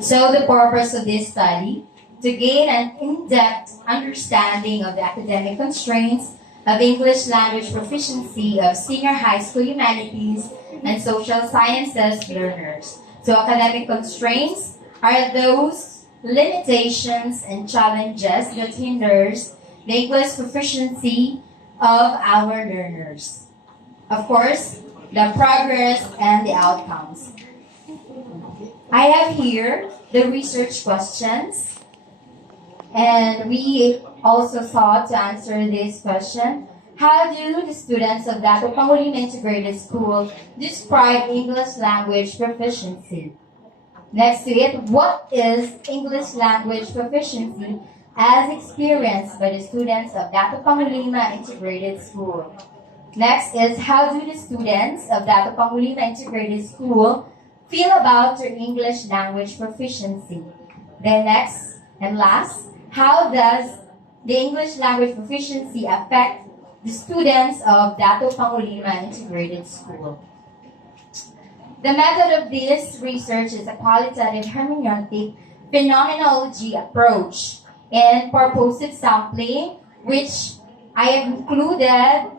So the purpose of this study, to gain an in-depth understanding of the academic constraints of English language proficiency of senior high school humanities and social sciences learners. So academic constraints are those limitations and challenges that hinders the English proficiency of our learners. Of course, the progress and the outcomes. I have here the research questions, and we also sought to answer this question. How do the students of Dato Pangolima Integrated School describe English language proficiency? Next to it, what is English language proficiency as experienced by the students of Dato Pangolima Integrated School? Next is, how do the students of Dato Pangolima Integrated School feel about their English language proficiency? Then next and last, how does the English language proficiency affect the students of Dato Pangolima Integrated School? The method of this research is a qualitative hermeneutic phenomenology approach in purposive sampling, which I have included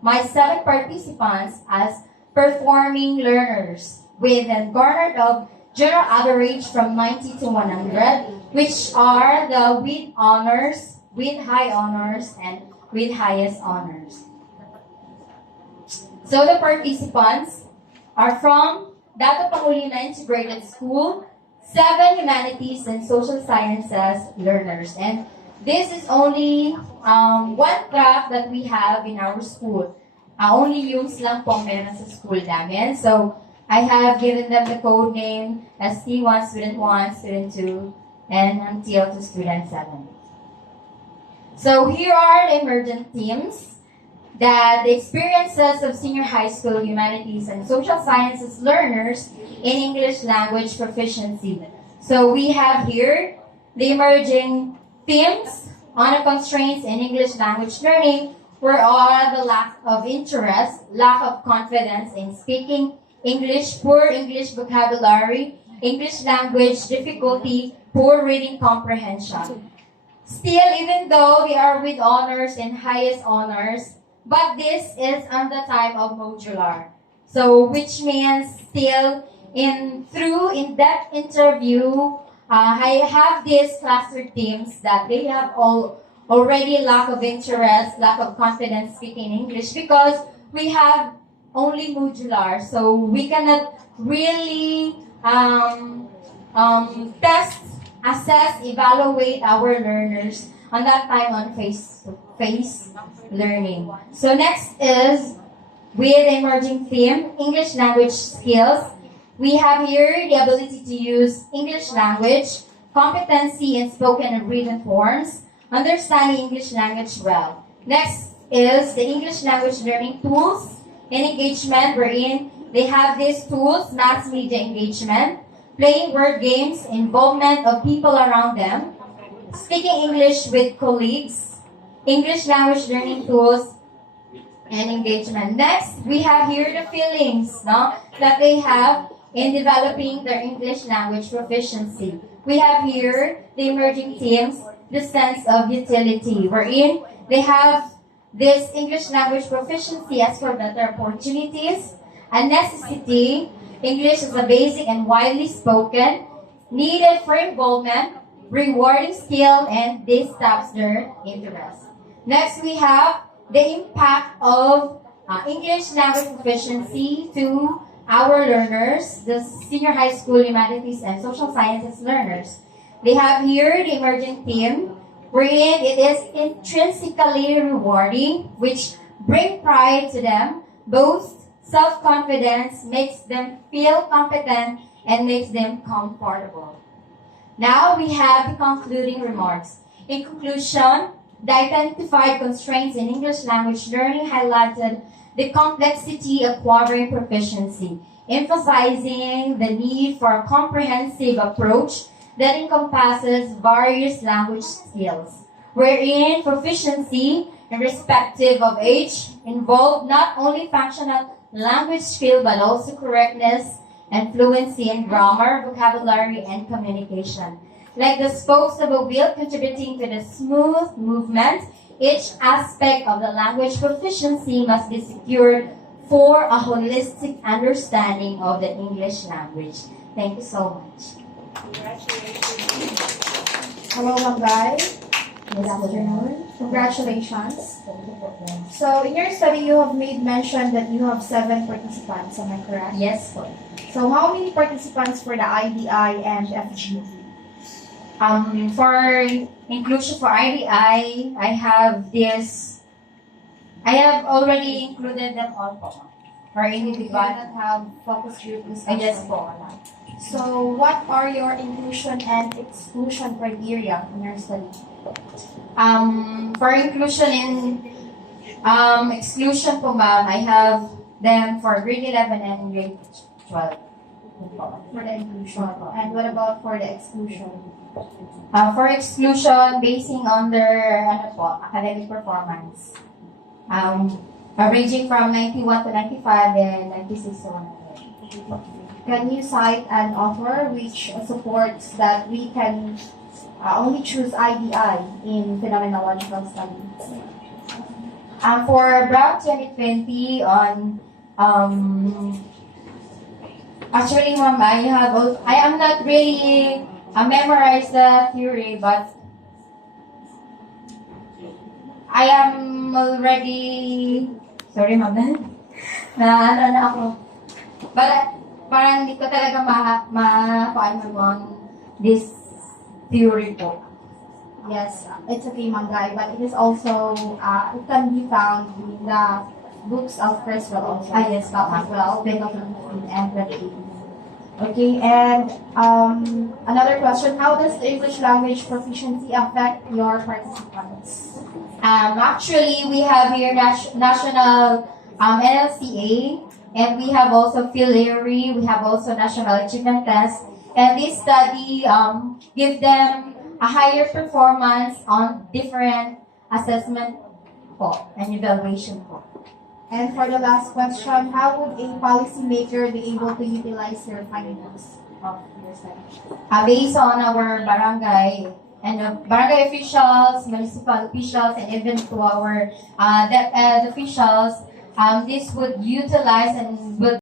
my 7 participants as performing learners with a garnered of general average from 90 to 100, which are the with honors, with high honors, and with highest honors. So the participants are from Dato Pangolima Integrated School, 7 humanities and social sciences learners. And this is only one track that we have in our school. Only use lang po meron sa school namin. So, I have given them the code name as T1, Student 1, Student 2, and until to Student 7. So, here are the emergent themes that the experiences of senior high school humanities and social sciences learners in English language proficiency. So, we have here the emerging themes on the constraints in English language learning, where are the lack of interest, lack of confidence in speaking English, poor English vocabulary, English language difficulty, poor reading comprehension. Still, even though they are with honors and highest honors, but this is on the time of modular. So, which means still through in-depth interview, I have these cluster teams that they have already lack of interest, lack of confidence speaking English because we have only modular. So we cannot really test, assess, evaluate our learners on that time on face-to-face learning. So next is with emerging theme, English language skills. We have here the ability to use English language, competency in spoken and written forms, understanding English language well. Next is the English language learning tools and engagement, wherein they have these tools, mass media engagement, playing word games, involvement of people around them, speaking English with colleagues, English language learning tools, and engagement. Next, we have here the feelings that they have in developing their English language proficiency. We have here the emerging themes, the sense of utility, wherein they have this English language proficiency as for better opportunities, a necessity, English is a basic and widely spoken, needed for involvement, rewarding skill, and this taps their interest. Next, we have the impact of English language proficiency to our learners, the senior high school humanities and social sciences learners. They have here the emerging theme, wherein it is intrinsically rewarding, which bring pride to them, both self-confidence, makes them feel competent, and makes them comfortable. Now we have the concluding remarks. In conclusion, the identified constraints in English language learning highlighted the complexity of acquiring proficiency, emphasizing the need for a comprehensive approach that encompasses various language skills, wherein proficiency, irrespective of age, involved not only functional language skill but also correctness and fluency in grammar, vocabulary, and communication. Like the spokes of a wheel contributing to the smooth movement, each aspect of the language proficiency must be secured for a holistic understanding of the English language. Thank you so much. Hello, Mangay. Good afternoon. Congratulations. So, in your study, you have made mention that you have 7 participants. Am I correct? Yes, po. So, how many participants for the IDI and FGD? For inclusion for IDI, I have already included them all po. For You do individual, not have focus group I discussion. just po. So, what are your inclusion and exclusion criteria in your study? For inclusion in exclusion po ma'am, I have them for grade 11 and grade 12. For the inclusion. And what about for the exclusion? For exclusion, basing on their academic performance. Ranging from 91 to 95 and 96 to 100. Can you cite an author which supports that we can only choose IDI in phenomenological studies? For Brown 2020 on actually ma'am, I am not really memorize the theory, but I am already sorry ma'am na ako, but parang hindi ko talaga ma-paano on this theory po. Yes, it's okay, Mangay, but it is also, it can be found in the books of Creswell also. Yes, Creswell, 2015 and 2018. Okay, and another question, how does the English language proficiency affect your participants? Actually, we have here national NLCA, and we have also Phil-Leary, we have also National Achievement Test, and this study give them a higher performance on different assessment po and evaluation po. And for the last question, how would a policymaker be able to utilize your findings of your study? Based on our barangay and barangay officials, municipal officials, and even to our officials, this would utilize and would